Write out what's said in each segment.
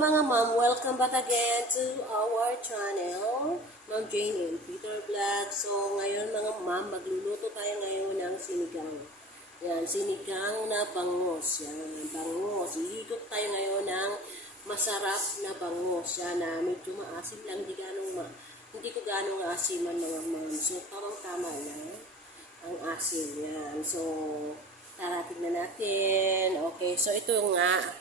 mga ma'am, welcome back again to our channel, Ma'am Jane and Peter Vlog. So, ngayon mga ma'am, magluluto tayo ngayon ng sinigang. Yan, sinigang na bangus. Yan, bangus. Ihigop tayo ngayon ng masarap na bangus. Yan, na medyo maasim lang, hindi ganong ma hindi ko ganong asiman mga ma'am. So, tamang tama na ang asim. Yan. So, tara, tignan natin. Okay, so ito nga,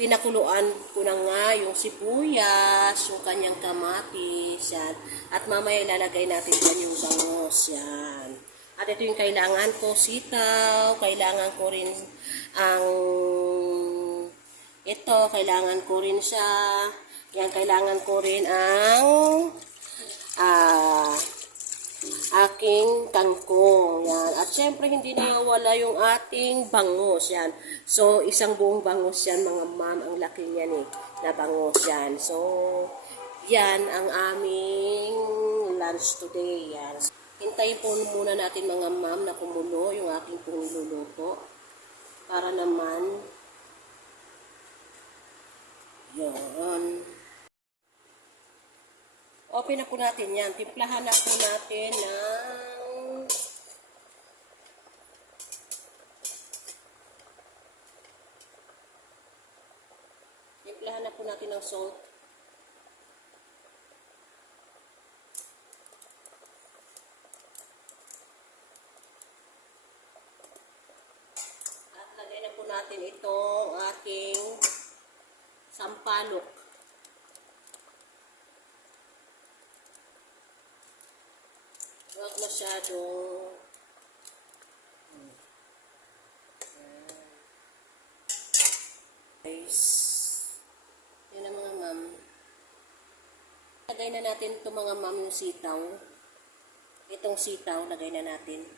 pinakuluan ko na nga yung sibuyas, yung kanyang kamatis, yan. At mamaya ilalagay natin dyan yung bangus, yan. At ito yung kailangan ko, sitaw, kailangan ko rin ang ito, kailangan ko rin siya. Yan, kailangan ko rin ang ah aking kangkong. Yan. At syempre, hindi nawawala yung ating bangus. Yan. So, isang buong bangus yan, mga ma'am. Ang laki niyan eh, na bangus yan. So, yan ang aming lunch today. Yan. Hintayin po muna natin mga ma'am na kumulo yung aking pong niluluto. Para naman, yan. Open na po natin yan. Timplahan na po natin ng Timplahan na po natin ng salt. At lagay na po natin itong ating sampalok. Huwag masyadong guys. Yan ang mga ma'am. Lagay na natin itong mga ma'am yung sitaw. Itong sitaw, lagay na natin.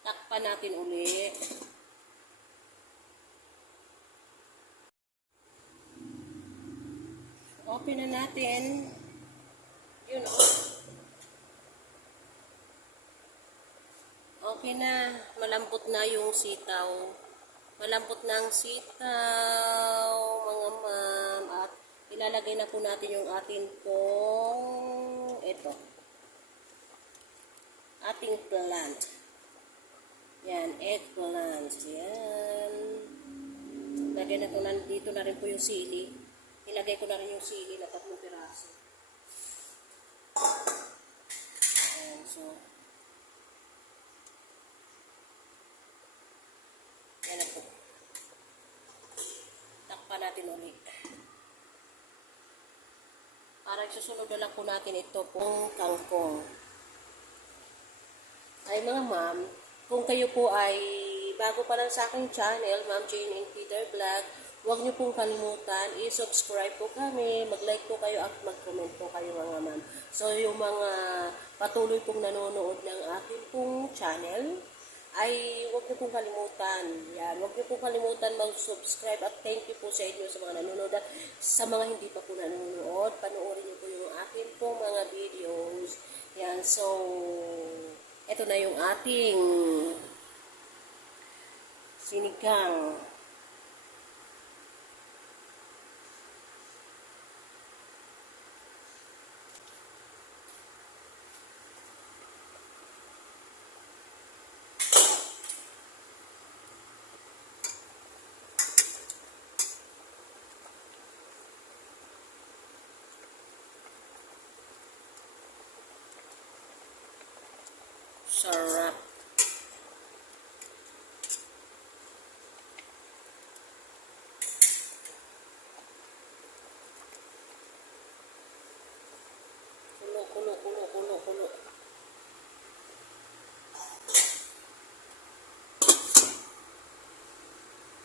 Takpan natin uli. Open na natin. Yun, oh. Okay na. Malambot na yung sitaw. Malambot na ang sitaw, mga ma'am. At ilalagay na po natin yung atin pong, ito. Ating plant. Yan, eggplant. Yan. Lagay na na, dito na rin po yung sili. Ilagay ko na rin yung sili na tatlong piraso. Ayan, so. Yan na po. Takpan natin ulit. Para susunod na lang po natin ito pong kangkong. Ay mga ma'am, kung kayo po ay bago pa lang sa aking channel, Ma'am Jane and Peter Vlog, huwag niyo pong kalimutan, i-subscribe po kami, mag-like po kayo at mag-comment po kayo mga ma'am. So yung mga patuloy pong nanonood ng aking pong channel, ay huwag niyo pong kalimutan. Yan, huwag niyo pong kalimutan mag-subscribe at thank you po sa inyo sa mga nanonood at sa mga hindi pa po nanonood, panoorin niyo po yung aking pong mga videos. Yan, so ito na yung ating sinigang. Sarap. Kulo, kulo, kulo, kulo, kulo.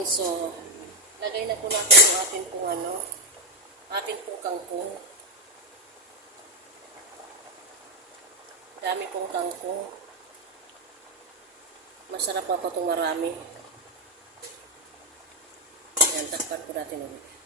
So, lagay na po natin yung atin pong ano, atin pong kangkong. Dami pong kangkong. Masarap pa pa itong marami. Yan, takpan po natin ulit.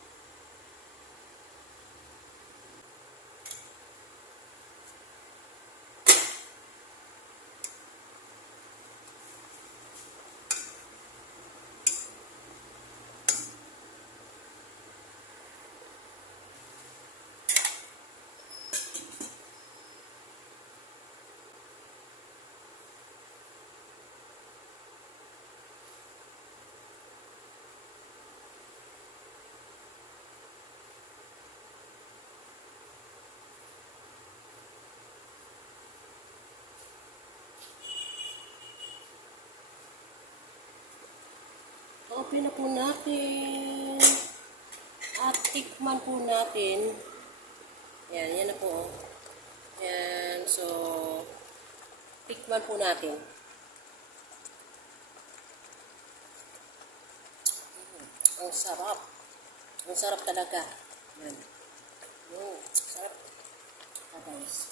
Open na po natin. At tikman po natin. Yan, yan na po. Yan, so, tikman po natin. Mm, Ang sarap. Ang sarap talaga. Yan. Mm, sarap. Ah, guys.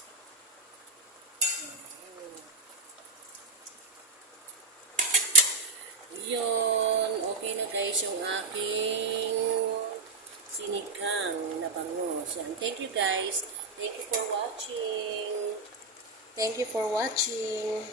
Yun, okay na guys yung aking sinigang na bangus. Yan. Thank you guys. Thank you for watching. Thank you for watching.